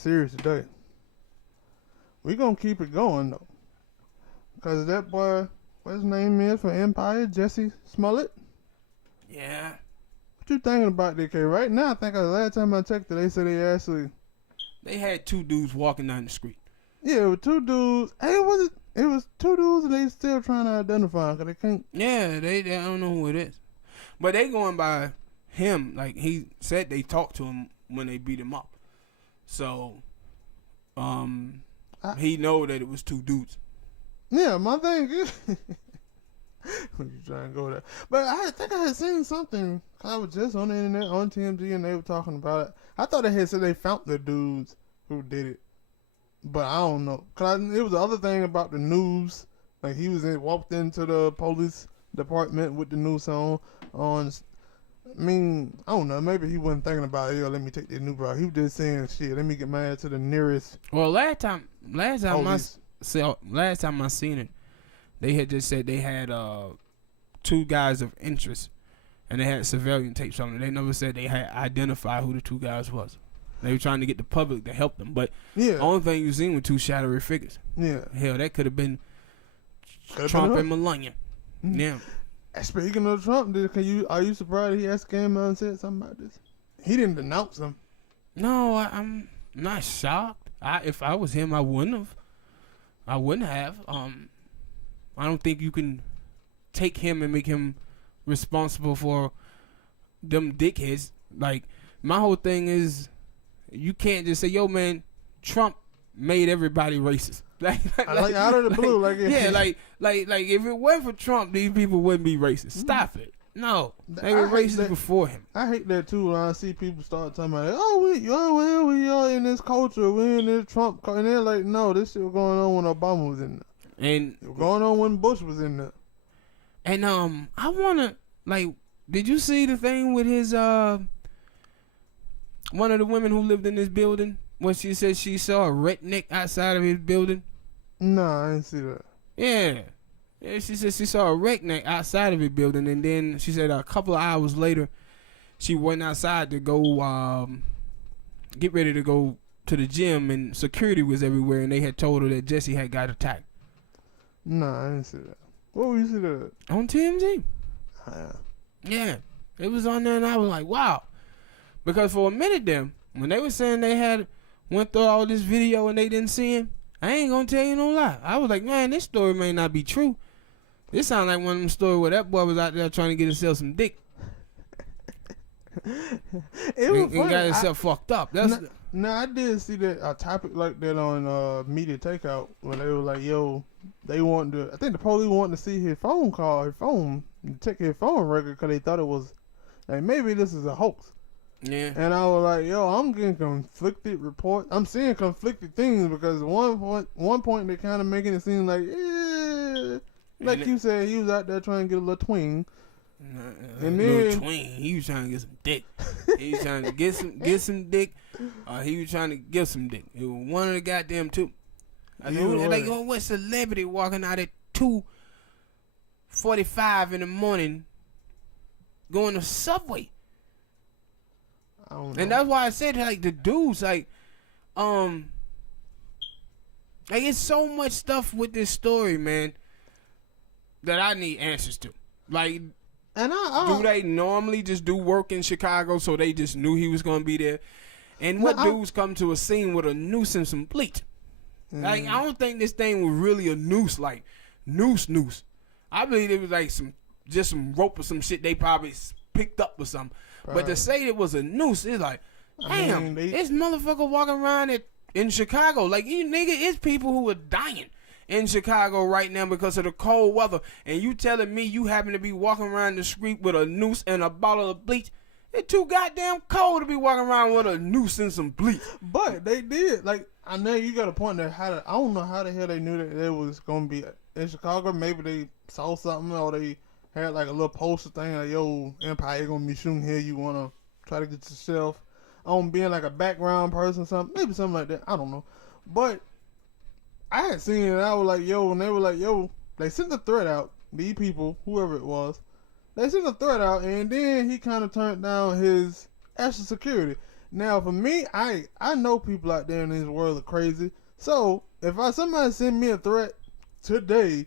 serious today. We gonna keep it going though, cause that boy, what his name is from Empire, Jussie Smollett. Yeah. What you thinking about that, K? Right now, I think the last time I checked it, they said they had two dudes walking down the street. Yeah, it was two dudes. Hey, it was two dudes, and they still trying to identify him, cause they can't. Yeah, they don't know who it is, but they going by him. Like he said, they talked to him when they beat him up. So, he know that it was two dudes. Yeah, my thing is, when you trying to go there, but I think I had seen something. I was just on the internet on TMZ, and they were talking about it. I thought they had said they found the dudes who did it. But I don't know, cause it was the other thing about the news. Like he walked into the police department with the noose on. I mean, I don't know. Maybe he wasn't thinking about, yo, let me take this new bro. He was just saying, shit, let me get my ass to the nearest. Well, last time I seen it, they had just said they had two guys of interest, and they had civilian tapes on it. They never said they had identified who the two guys was. They were trying to get the public to help them, but the only thing you seen were two shadowy figures. Yeah, hell, that could have been Trump and Melania. Mm-hmm. Yeah. Speaking of Trump, are you surprised he asked came out and said something about this? He didn't denounce him. No, I'm not shocked. If I was him, I wouldn't have. I don't think you can take him and make him responsible for them dickheads. Like, my whole thing is, you can't just say, yo, man, Trump made everybody racist. Like out of the blue. Like if it weren't for Trump, these people wouldn't be racist. Stop it. No, they were racist before him. I hate that too when I see people start talking about, we are in this culture, we in this Trump culture. And they're like, no, this shit was going on when Obama was in there. And it was going on when Bush was in there. And I wanna, did you see the thing with his one of the women who lived in this building when she said she saw a redneck outside of his building? No, I didn't see that. Yeah, she said she saw a redneck outside of his building, and then she said a couple of hours later, she went outside to go get ready to go to the gym, and security was everywhere, and they had told her that Jussie had got attacked. No, I didn't see that. Where were you see that? On TMZ. Yeah, it was on there, and I was like, wow. Because for a minute then, when they were saying they had went through all this video and they didn't see him, I ain't gonna tell you no lie. I was like, man, this story may not be true. This sounds like one of them stories where that boy was out there trying to get himself some dick. and got himself fucked up. No, I did see that a topic like that on Media Takeout when they were like, yo, they wanted to, I think the police wanted to see his phone, check his phone record because they thought it was, like, maybe this is a hoax. Yeah. And I was like, yo, I'm getting conflicted reports. I'm seeing conflicted things because one point they're kind of making it seem like, like you said, he was out there trying to get a little twing. And then he was trying to get some dick. He was trying to get some dick. He was trying to give some dick. It was one of the goddamn two. What celebrity walking out at 2:45 in the morning going to Subway? I don't know. And that's why I said, like, the dudes, it's so much stuff with this story, man, that I need answers to. Like, and do they normally just do work in Chicago so they just knew he was going to be there? And what dudes come to a scene with a noose and some bleach? Like, I don't think this thing was really a noose, like, noose. I believe it was like some rope or some shit they probably picked up or something. But to say it was a noose, it's like, damn, this motherfucker walking around in Chicago. Like, you nigga, it's people who are dying in Chicago right now because of the cold weather. And you telling me you happen to be walking around the street with a noose and a bottle of bleach? It's too goddamn cold to be walking around with a noose and some bleach. But they did. Like, I know you got a point there. I don't know how the hell they knew that it was going to be in Chicago. Maybe they saw something or they had like a little poster thing like, yo, Empire gonna be shooting here. You wanna try to get yourself on being like a background person, something, maybe something like that. I don't know. But I had seen it. I was like, yo, and they were like, yo, they sent the threat out. These people, whoever it was, they sent the threat out, and then he kind of turned down his extra security. Now, for me, I know people out there in this world are crazy. So, if somebody send me a threat today,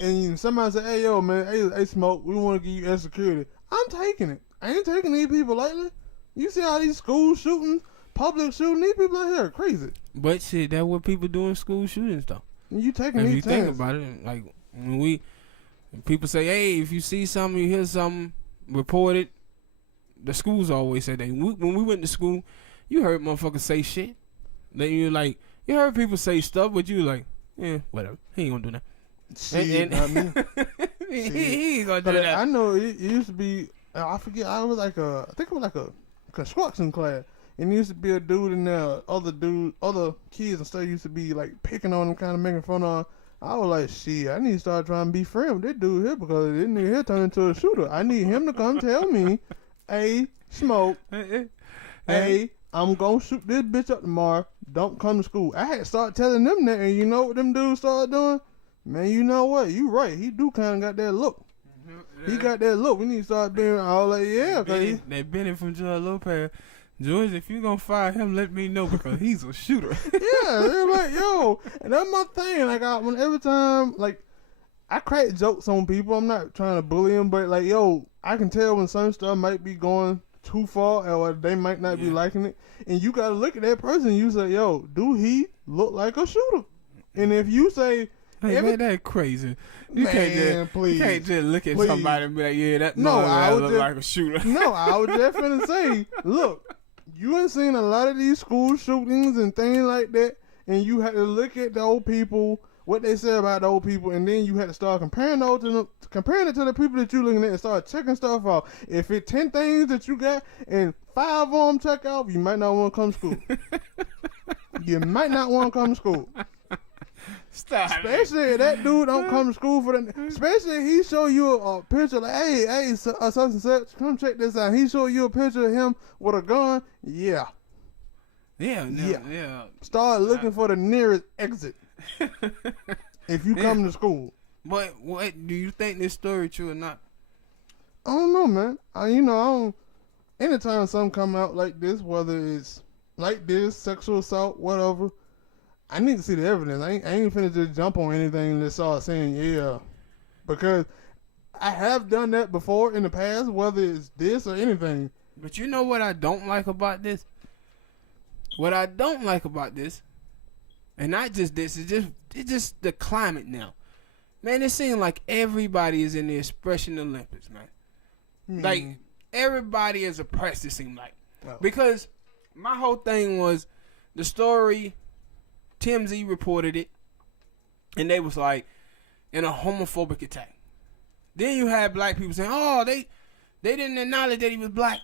and somebody say, hey, yo, man, hey, Smoke, we want to give you extra security, I'm taking it. I ain't taking these people lightly. You see all these school shootings, public shootings, these people out here are crazy. But shit, that's what people do in school shootings, though. And you taking if these you chances. think about it, like, when people say, hey, if you see something, you hear something, report it. The schools always say that. When we went to school, you heard motherfuckers say shit. Then you like, you heard people say stuff, but you like, yeah, whatever. He ain't gonna do that. Shit, not me. he ain't gonna do that. I know it used to be, I forget, I think it was like a construction class. And there used to be a dude in there, other kids and stuff used to be like picking on him, kind of making fun of him. I was like, shit, I need to start trying to be friends with this dude here because this nigga here turned into a shooter. I need him to come tell me, hey, Smoke, hey, I'm going to shoot this bitch up tomorrow. Don't come to school. I had to start telling them that, and you know what them dudes started doing? Man, you know what? You right. He do kind of got that look. He got that look. We need to start being all like, yeah. They Benny from George Lopez. George, if you gonna fire him, let me know because he's a shooter. Yeah, they're like, yo, and that's my thing. Like, every time, like, I crack jokes on people. I'm not trying to bully them, but like, yo, I can tell when some stuff might be going too far or they might not be liking it. And you gotta look at that person and you say, yo, do he look like a shooter? And if you say, hey, man, that's crazy. You can't just look at somebody and be like, yeah, that look like a shooter. No, I was just finna say, look, you ain't seen a lot of these school shootings and things like that, and you had to look at the old people, what they said about the old people, and then you had to start comparing it to the people that you looking at and start checking stuff out. If it's 10 things that you got and 5 of them check out, you might not want to come to school. You might not want to come to school. Stop. Especially if that dude don't come to school for the. Especially if he show you a picture like, hey, such and such, come check this out. He show you a picture of him with a gun. Yeah. Start looking for the nearest exit. If you come to school. But what do you think this story true or not? I don't know, man. I don't. Anytime something come out like this, whether it's like this, sexual assault, whatever. I need to see the evidence. I ain't finna just jump on anything that start saying yeah, because I have done that before in the past, whether it's this or anything. But you know what I don't like about this? What I don't like about this, and not just this, it's just the climate now. Man, it seems like everybody is in the expression Olympics, man. Like everybody is oppressed. It seems like because my whole thing was the story. TMZ reported it, and they was like, in a homophobic attack. Then you had black people saying, oh, they didn't acknowledge that he was black.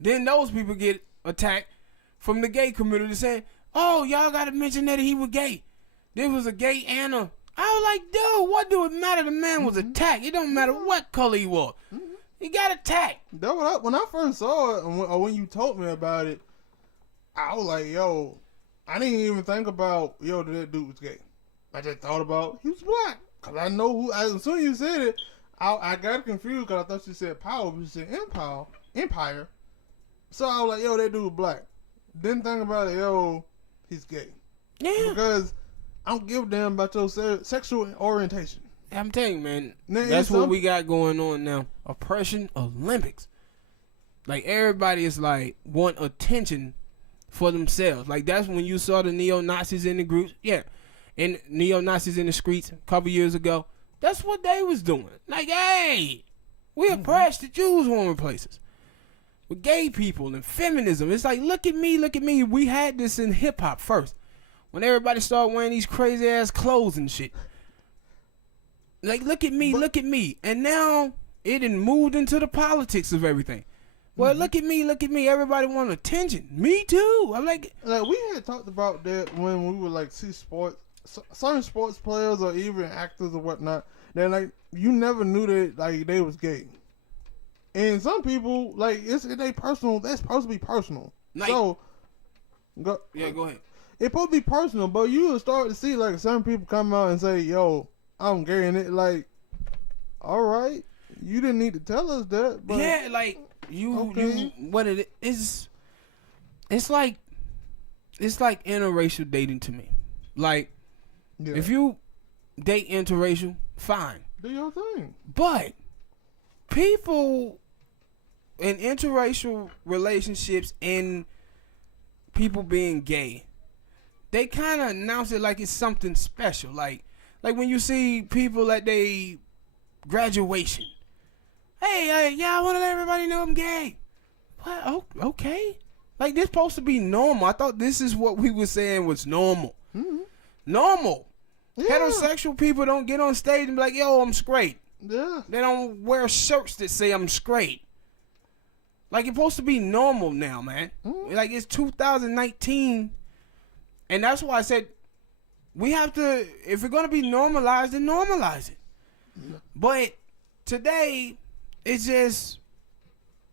Then those people get attacked from the gay community saying, oh, y'all got to mention that he was gay. There was a gay Anna. I was like, dude, what do it matter? The man was attacked. It don't matter what color he was. He got attacked. When I first saw it, or when you told me about it, I was like, yo, I didn't even think about, that dude was gay. I just thought about he was black. Because I know who, as soon as you said it, I got confused because I thought you said power, but you said empire. So I was like, that dude was black. Didn't think about it, he's gay. Yeah. Because I don't give a damn about your sexual orientation. I'm telling you, man, that's what we got going on now. Oppression Olympics. Like, everybody is like, want attention for themselves. Like, that's when you saw the neo-Nazis in the groups. Yeah. And neo-Nazis in the streets a couple years ago. That's what they was doing. Like, hey, we oppressed the Jews warming places. With gay people and feminism. It's like, look at me. We had this in hip-hop first. When everybody started wearing these crazy-ass clothes and shit. Like, look at me. And now, it done moved into the politics of everything. Well, look at me. Everybody want attention. Me too. I'm like we had talked about that when we would like see sports, some sports players or even actors or whatnot. That like you never knew that like they was gay. And some people like it's they personal. That's supposed to be personal. Like, so go ahead. It's supposed to be personal, but you will start to see like some people come out and say, "Yo, I'm gay," and it like, all right, you didn't need to tell us that. But yeah, like. You what it is? it's like interracial dating to me. Like, if you date interracial, fine. Do your thing. But people in interracial relationships and people being gay, they kind of announce it like it's something special. Like when you see people at their graduation. Hey, yeah, I want to let everybody know I'm gay. What? Oh, okay. Like, this supposed to be normal. I thought this is what we were saying was normal. Mm-hmm. Normal. Yeah. Heterosexual people don't get on stage and be like, yo, I'm straight. Yeah. They don't wear shirts that say I'm straight. Like, it's supposed to be normal now, man. Mm-hmm. Like, it's 2019. And that's why I said, we have to, if we're going to be normalized, then normalize it. Yeah. But today, it's just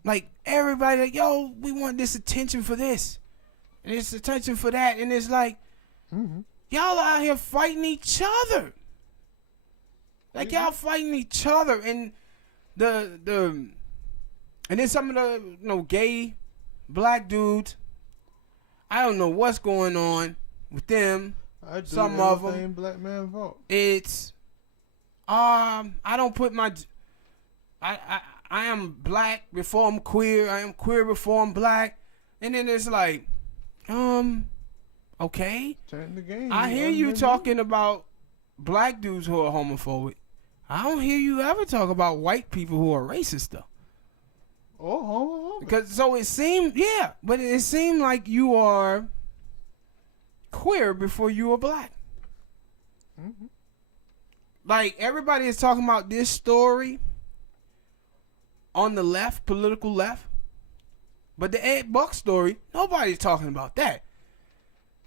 like everybody like, yo, we want this attention for this. And it's attention for that. And it's like, y'all out here fighting each other. Like, y'all fighting each other. And and then some of the, gay black dudes, I don't know what's going on with them. Some of them. Black man fault. It's, I don't put my, I am black before I'm queer. I am queer before I'm black. And then it's like, okay. Change the game. I hear you talking about black dudes who are homophobic. I don't hear you ever talk about white people who are racist though. Oh, homophobic. Because so it seemed, but it seemed like you are queer before you were black. Mm-hmm. Like, everybody is talking about this story on the left, political left. But the Ed Buck story, nobody's talking about that.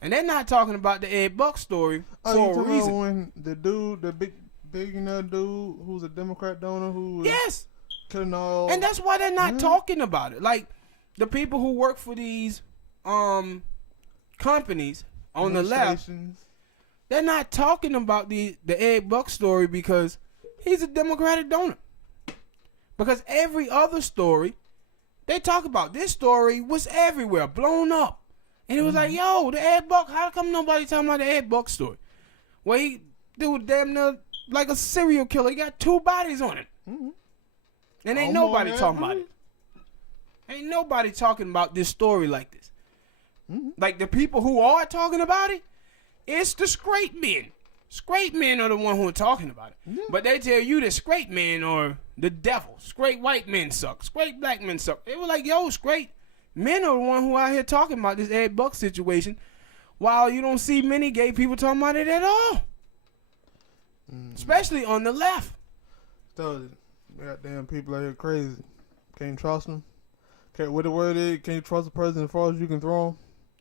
And they're not talking about the Ed Buck story for a reason. When the dude, the billionaire dude who's a Democrat donor who yes, killing all. And that's why they're not talking about it. Like, the people who work for these companies on the left, they're not talking about the Ed Buck story because he's a Democratic donor. Because every other story they talk about, this story was everywhere, blown up. And it was like, yo, the Ed Buck, how come nobody talking about the Ed Buck story? Well, he dude damn near like a serial killer. He got 2 bodies on it. And ain't nobody talking about it. Ain't nobody talking about this story like this. Like, the people who are talking about it, it's the straight men. Straight men are the one who are talking about it. But they tell you that straight men are the devil. Straight white men suck. Straight black men suck. They were like, yo, straight men are the one who out here talking about this Ed Buck situation, while you don't see many gay people talking about it at all. Especially on the left. So, goddamn people out here crazy. Can't trust them. What the word is, can't trust a person as far as you can throw them.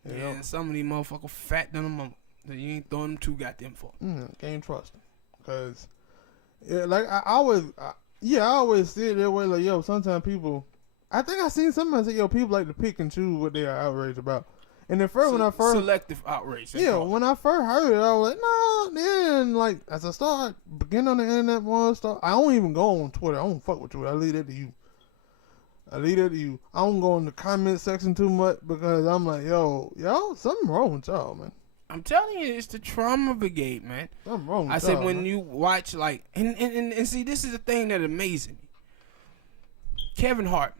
Yeah, and some of these motherfuckers fat than a mama. So you ain't throwing them too goddamn far. Can't trust them. Because, like, I always see it that way. Like, yo, sometimes people, I think I seen somebody say, yo, people like to pick and choose what they are outraged about. And at first, when I first... Selective outrage. When I first heard it, I was like, no. Then, like, as I start beginning on the internet more stuff, I don't even go on Twitter. I don't fuck with Twitter. I leave that to you. I don't go in the comment section too much because I'm like, yo, something wrong with y'all, man. I'm telling you, it's the trauma brigade, man. Something wrong with I said, when you watch, like, and see, this is the thing that amazes me. Kevin Hart.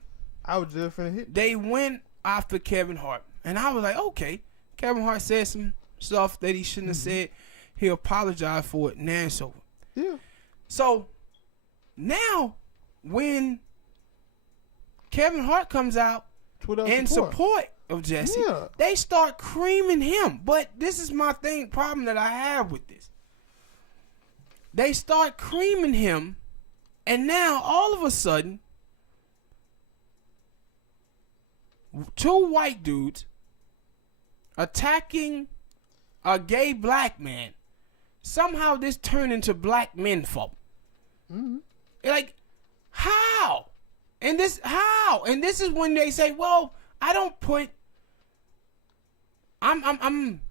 I was just finna hit. They went after Kevin Hart. And I was like, okay, Kevin Hart said some stuff that he shouldn't have said. He apologized for it. Now it's over. Yeah. So, now, when Kevin Hart comes out in support of Jussie, they start creaming him. But this is my problem that I have with this. They start creaming him, and now, all of a sudden, 2 white dudes attacking a gay black man. Somehow this turned into black men fault. Like, how? And this is when they say, well, I don't put, I'm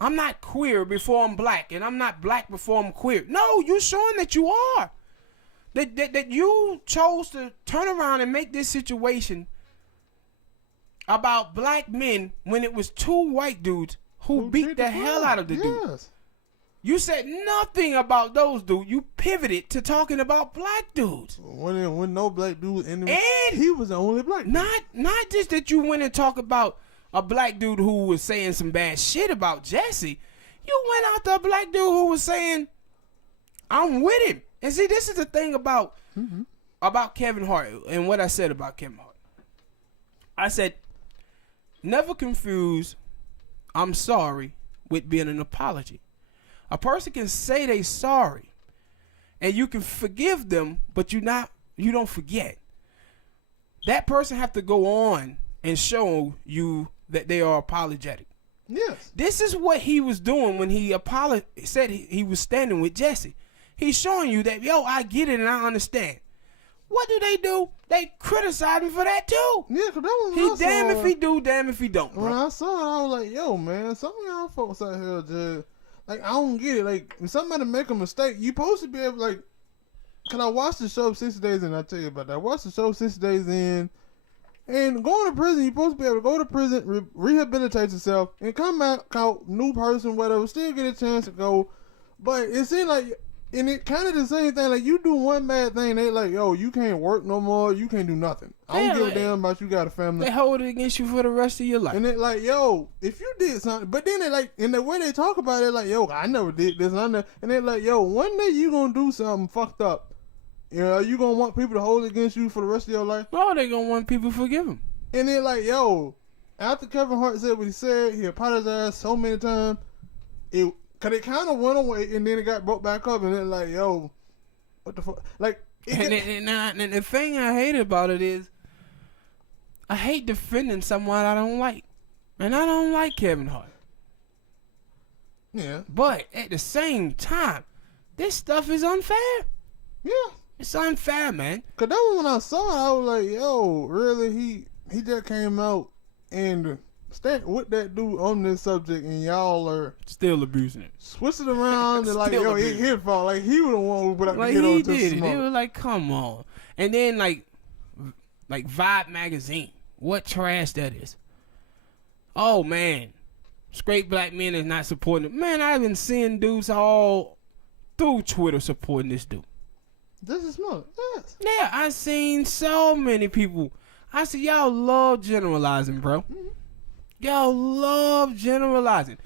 not queer before I'm black, and I'm not black before I'm queer. No, you're showing that you are. That you chose to turn around and make this situation about black men when it was 2 white dudes who beat the hell out of the dude. You said nothing about those dudes. You pivoted to talking about black dudes. When no black dude in the and he was the only black dude. Not just that you went and talked about a black dude who was saying some bad shit about Jussie. You went after a black dude who was saying, I'm with him. And see, this is the thing about Kevin Hart and what I said about Kevin Hart. I said, never confuse I'm sorry with being an apology. A person can say they sorry and you can forgive them, but you don't forget. That person have to go on and show you that they are apologetic. Yes. This is what he was doing when he said he was standing with Jussie. He's showing you that, yo, I get it and I understand. What do? They criticize him for that too. Yeah, cause that was he damn if he do, damn if he don't. Bro. When I saw it, I was like, yo, man, some of y'all folks out here just like, I don't get it. Like, when somebody make a mistake, you supposed to be able, like, cause I watched the show 60 Days In. I tell you about that. I watched the show 60 Days In. And going to prison, you're supposed to be able to go to prison, rehabilitate yourself, and come out new person, whatever, still get a chance to go. But it seemed like, and it kind of the same thing, like, you do one bad thing, they like, yo, you can't work no more, you can't do nothing. I don't give a damn about you got a family. They hold it against you for the rest of your life. And they like, yo, if you did something, but then they like, in the way they talk about it, like, yo, I never did this, and they're like, yo, one day you gonna do something fucked up. You know, you gonna want people to hold it against you for the rest of your life? No, they gonna want people to forgive him. And then like, yo, after Kevin Hart said what he said, he apologized so many times. Cause it kind of went away, and then it got brought back up, and then like, yo, what the fuck? Like, and the thing I hate about it is, I hate defending someone I don't like, and I don't like Kevin Hart. Yeah. But at the same time, this stuff is unfair. Yeah. It's unfair, man. Cause that one, when I saw it, I was like, yo, really? He just came out and stand with that dude on this subject, and y'all are still abusing it. Switch it around and like, yo, it's his fault. Like, he was the one who put out like, the he on did Smollett. It was like, come on. And then like Vibe magazine, what trash that is. Oh man, straight black men is not supporting it. Man, I've been seeing dudes all through Twitter supporting this dude. Jussie Smollett, yes. Yeah, I seen so many people. I said, y'all love generalizing, bro. Mm-hmm. Y'all love generalizing.